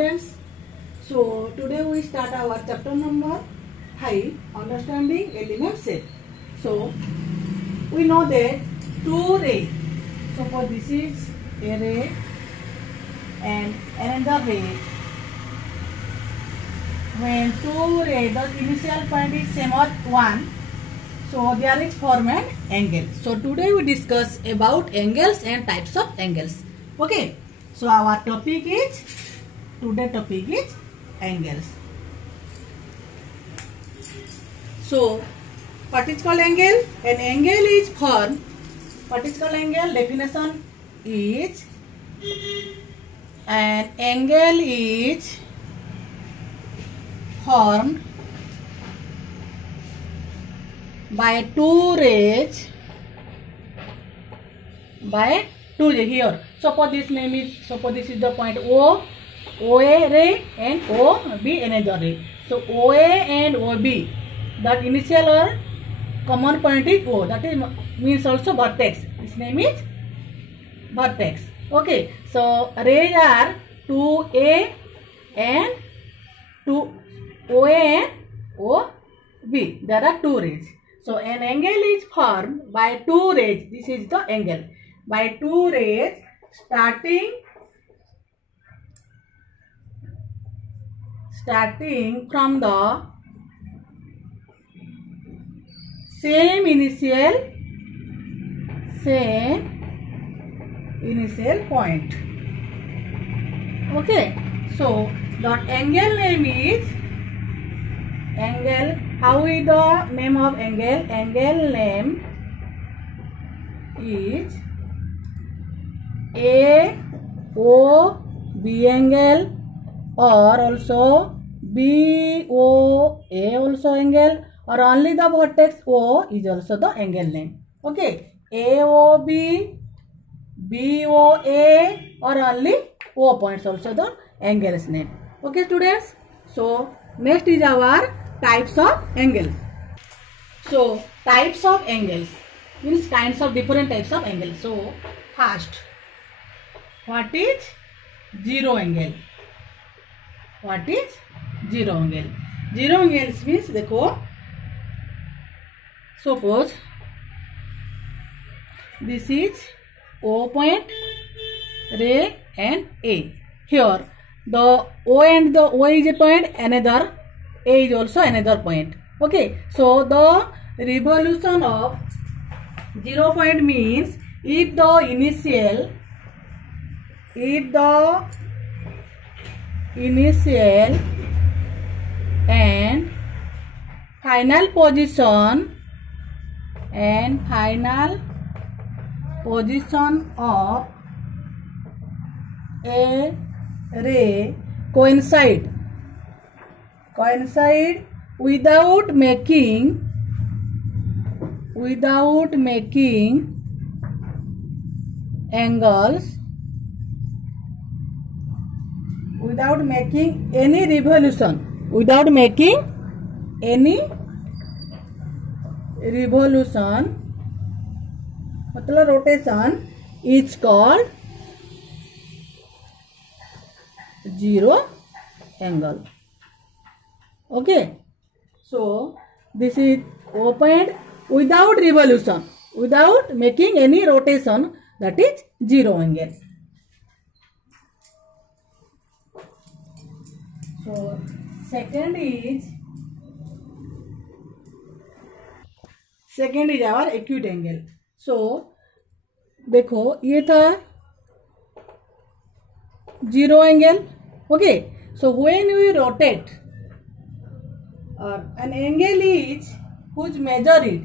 students. So today we start our chapter number 5, understanding element set. So we know that two rays. Suppose this is a ray and another ray. When two rays, the initial point is same or 1. So there is form an angle. So today we discuss about angles and types of angles. Okay. So our topic is angles. So what is called angle? An angle is formed. What is called angle? Definition is an angle is formed by two rays here. Suppose this is the point OA ray and OB another ray. So OA and OB, that initial or common point is O. That is means also vertex. Its name is vertex. Okay. So rays are 2A and 2OA and OB. There are two rays. So an angle is formed by two rays. This is the angle. By two rays starting from the same initial point. Okay. So the angle name is angle. How is the name of angle? Angle name is AOB angle, or also BOA also angle, or only the vertex O is also the angle name. Okay. AOB, BOA, or only O points also the angles name. Okay students. So next is our types of angles. So types of angles means kinds of different types of angles. So first, what is zero angle? What is zero angle? Zero angles means देखो, suppose this is O point, ray and A. Here the O and the O is a point, another A is also another point. Okay. So the revolution of 0 point means if the initial and final position of a ray coincide without making angles, without making any revolution, मतलब rotation, is called zero angle. Okay. So this is O point without revolution, without making any rotation, that is zero angle. So second is our acute angle. So देखो ये था zero angle. Okay. So when we rotate, an angle is whose measure is,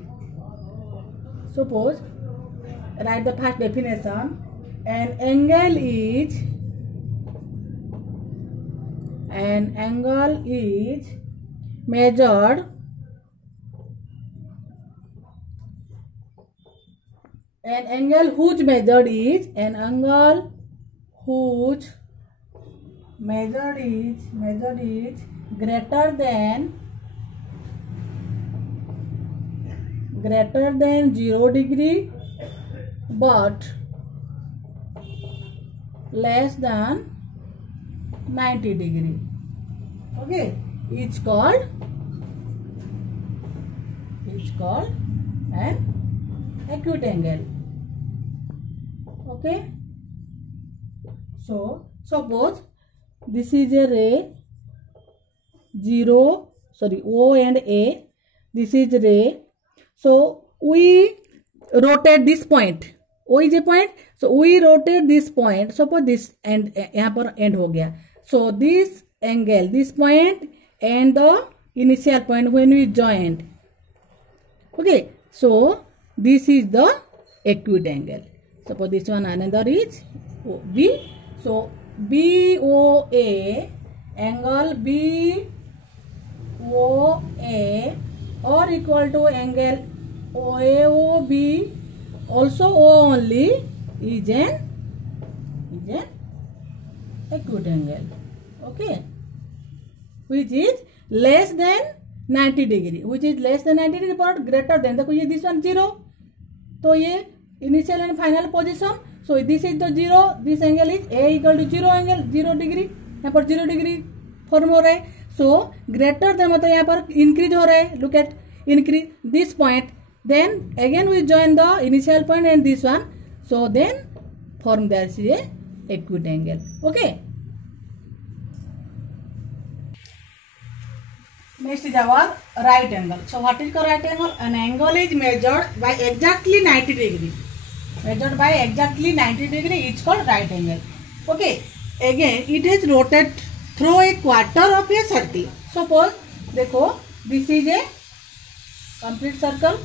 suppose write the first definition. An angle is measured an angle whose measure is greater than 0 degree but less than 90 degree. Okay, it's called an acute angle. Okay, so suppose this is a ray, O and A. This is ray. So we rotate this point. O is a point. So we rotate this point. Suppose this end यहाँ पर end हो गया. So this angle, this point and the initial point when we joined. Okay. So this is the acute angle. Suppose this one another is B. So BOA angle BOA or equal to angle OAOB, also O only, is an acute angle. Okay, which is less than 90 degree, which is less than 90 degree but greater than. देखो ये this one 0, तो ये initial and final position. So this is the 0. This angle is A equal to 0 angle, 0 degree. यहाँ पर 0 degree form हो रहा है. So greater than मतलब यहाँ पर increase हो रहा है. Look at increase this point. Then again we join the initial point and this one. So then form there is a acute angle. Okay. Next is our right angle. So what is called right angle? An angle is measured by exactly 90 degree. Measured by exactly 90 degree is called right angle. Okay. Again it is rotated through a quarter of a circle. Suppose देखो this is a complete circle.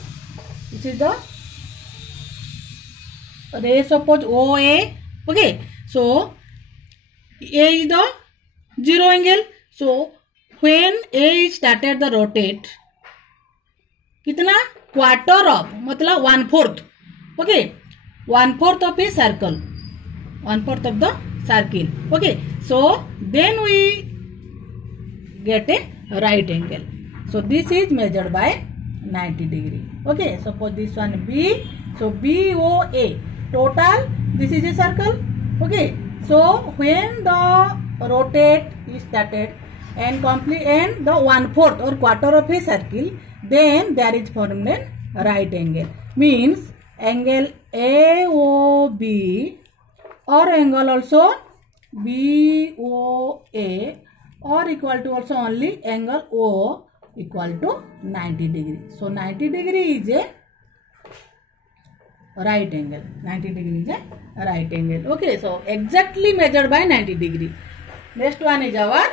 This is the ray. Suppose OA. Okay. So A is the 0 angle. So when A started the rotate, कितना quarter of मतलब 1/4. Okay, 1/4 of a circle, 1/4 of the circle. Okay, so then we get a right angle. So this is measured by 90 degree. Okay, suppose this one B. So BOA total. This is a circle. Okay, so when the rotate is started and complete and the 1/4 or quarter of a circle, then there is formed a right angle. Means angle AOB or angle also BOA or equal to also only angle O equal to 90 degree. So 90 degree is a right angle. 90 degree is a right angle. Okay, so exactly measured by 90 degree. Next one is our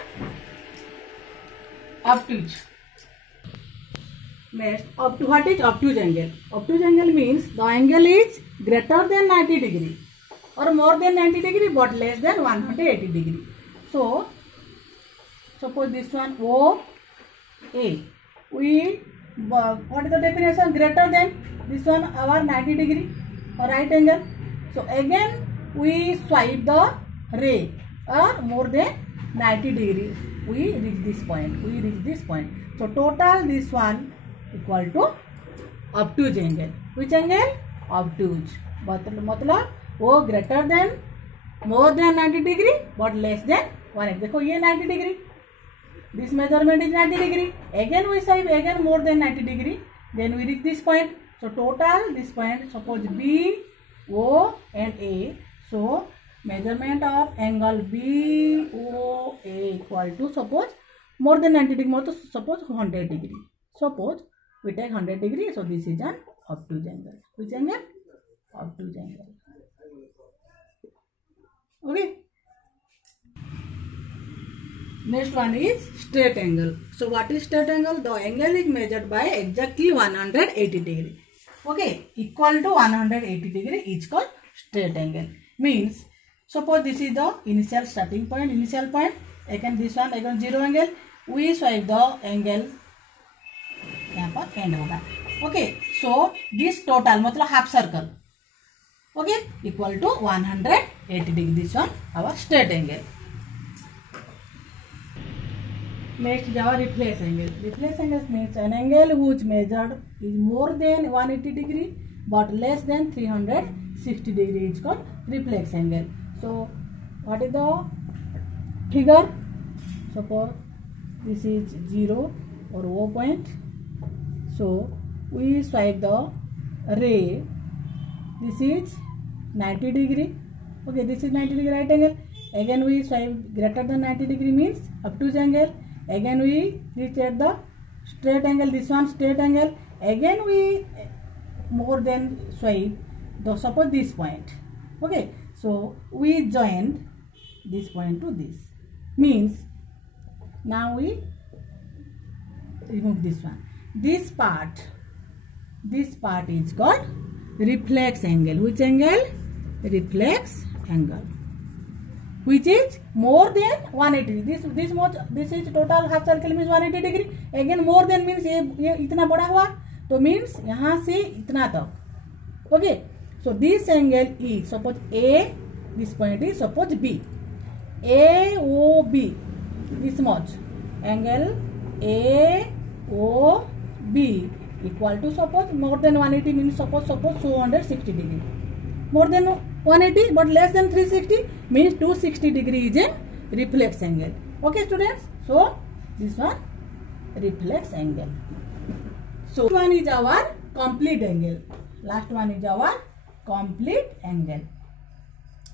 obtuse. Next, what is obtuse angle? Obtuse angle means the angle is greater than 90 degree or more than 90 degree but less than 180 degree. So suppose this one OA. We what is the definition? Greater than this one our 90 degree or right angle. So again we swipe the ray or more than 90 degree. We reach this point. So total this one equal to obtuse angle. Which angle? Obtuse. मतलब वो greater than more than 90 degree but less than 180. देखो ये 90 degree. This measurement is 90 degree. Again we swipe again more than 90 degree. Then we reach this point. So total this point, suppose B, O and A. So measurement of angle BOA equal to suppose more than 90 degree, more to suppose 100 degree. Suppose we take 100 degree. So this is an obtuse angle. Which angle? Obtuse angle. Okay. Next one is straight angle. So what is straight angle? The angle is measured by exactly 180 degree. Okay, equal to 180 degree is called straight angle. Means suppose this is the initial starting point, initial point. Again this one, again 0 angle. We swipe the angle यहाँ पर end होगा. Okay, so this total मतलब half circle. Okay, equal to 180 degree. This one our straight angle. Next is our reflex angle. Reflex angle means an angle whose measured is more than 180 degree but less than 360 degree is called reflex angle. So what is the figure. Suppose this is 0 or O point. So we swipe the ray. This is 90 degree. Okay, this is 90 degree right angle. Again we swipe greater than 90 degree means obtuse angle. Again we reach at the straight angle. This one straight angle. Again we more than swipe the suppose this point. Okay, so we joined this point to this means now we remove this one. This part is called reflex angle. Which angle? Reflex angle, which is more than 180. This is total half circle means 180 degree. Again more than means ये इतना बड़ा हुआ तो means यहाँ से इतना तक. Okay, so this angle is suppose A, this point is suppose B. AOB, this much angle AOB equal to suppose more than 180 means suppose 260 degree. More than 180 but less than 360 means 260 degree is a reflex angle. Okay students, so this one reflex angle. So one is our complete angle. Last one is our complete angle.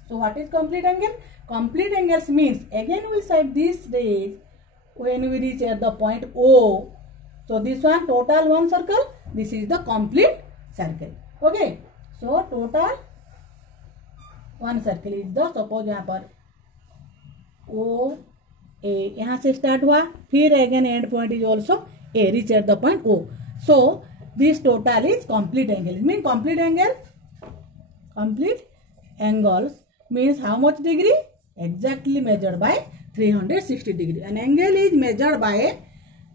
So what is complete angle? Complete angles means again we swipe this rays when we reach at the point O. So this one total one circle. This is the complete circle. Okay, so total one circle is the suppose यहाँ पर O A यहाँ से start हुआ फिर again and point is also a reach at the point O. So this total is complete angle. Mean complete angles means how much degree? Exactly measured by 360 degree. An angle is measured by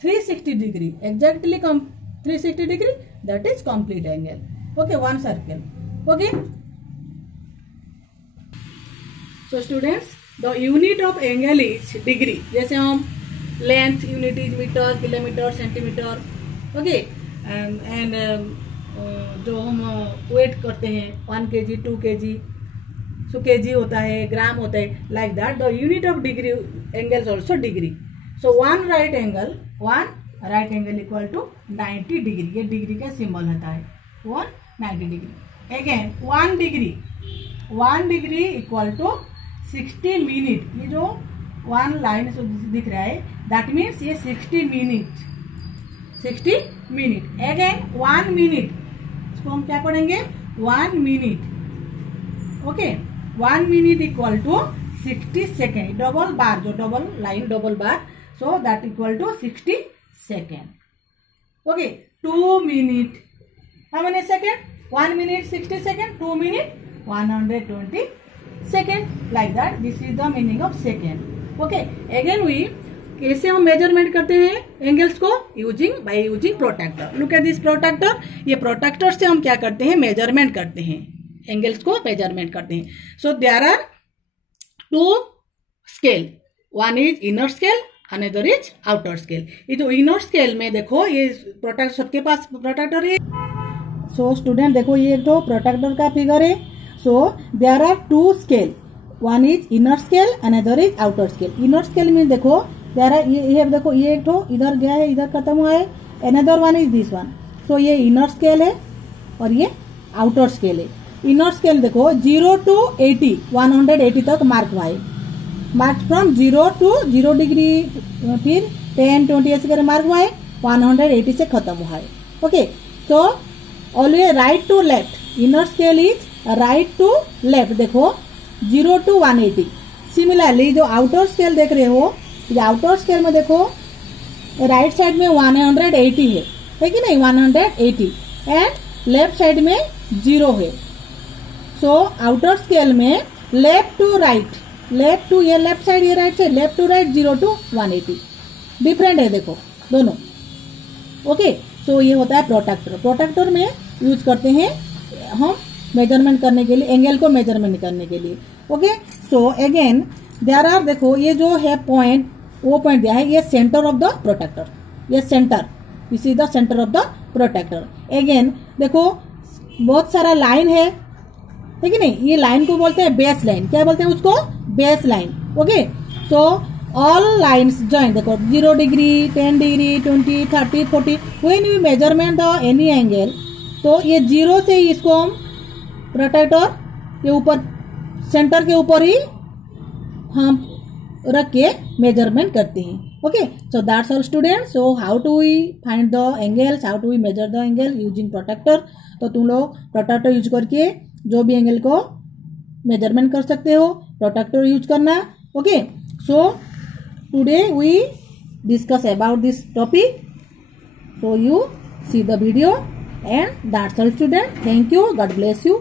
360 degree exactly 360 degree. That is complete angle. Okay, one circle. Okay, so students, the unit of angle is degree. जैसे हम length unit is metre, kilometre, centimetre. Okay, and जो हम wait करते हैं 1 kg 2 kg, सो kg होता है, gram होता है, like that the unit of degree angles also degree. So one right angle equal to 90 degree. ये डिग्री का सिंबल होता है 190 degree. Again 1 degree equal to 60 minute. ये जो वन लाइन दिख रहा है दैट मीन्स ये 60 मिनट. अगेन 1 मिनट, इसको हम क्या पढ़ेंगे? 1 minute. Okay, 1 minute equal to 60 second. Double bar, जो double line double bar, so that equal to 60 second. Okay, 2 minute, how many second? 1 minute 60 second, 2 minute 120 second. Like that this is the meaning of second. Okay, again we कैसे हम measurement करते हैं angles को? By using protractor. Look at this protractor. ये protractor से हम क्या करते हैं? मेजरमेंट करते हैं, एंगल्स को मेजरमेंट करते हैं. So there are 2 scale. One is inner scale, another is outer scale. ये जो इनर स्केल में देखो, ये प्रोट्रैक्टर सबके पास प्रोट्रैक्टर है. सो स्टूडेंट देखो, ये जो प्रोट्रैक्टर का फिगर है. So there are 2 scale. One is inner scale, another is outer scale. Inner scale में देखो there are ये देखो, ये एक तो इधर गया है, इधर खत्म हुआ है. Another one is this one. So ये inner scale है और ये outer scale है. Inner scale देखो 0 to 80, 180 तक मार्क हुआ है. मार्क फ्रॉम 0 to 0 डिग्री, फिर 10 20 ऐसे करके मार्क हुआ है. 180 से खत्म हुआ है. Okay, so always right to left. Inner scale is right to left. देखो 0 to 180. सिमिलरली जो आउटर स्केल देख रहे हो, ये आउटर स्केल में देखो राइट साइड में 180 है कि नहीं? 180 एंड लेफ्ट साइड में 0 है. सो आउटर स्केल में left to right, left to ये लेफ्ट साइड, ये right side, left to right 0 to 180 different है देखो दोनों. ओके, सो ये होता है प्रोट्रैक्टर. प्रोट्रैक्टर में यूज करते हैं हम मेजरमेंट करने के लिए, एंगल को मेजरमेंट करने के लिए. Okay, so again there are, देखो ये जो है पॉइंट, वो पॉइंट दिया है, ये सेंटर ऑफ द प्रोट्रैक्टर. ये centre, this is the centre of the protractor. Again देखो बहुत सारा लाइन है कि नहीं? ये लाइन को बोलते हैं बेस लाइन. क्या बोलते हैं उसको? Base line. Okay, so all lines join, देखो 0 degree, 10 degree, 20, 30, 40, when you measurement the any angle, तो ये 0 से ही इसको हम प्रोट्रैक्टर के ऊपर सेंटर के ऊपर ही हम रख के मेजरमेंट करते हैं. Okay, so that's all students. So how to we find the angles, how to we measure the angle using protractor. तो तुम लोग प्रोट्रैक्टर यूज करके जो भी एंगल को मेजरमेंट कर सकते हो, प्रोट्रैक्टर यूज करना. Okay, so today we discuss about this topic. So you see the video, and that's all student. Thank you. God bless you.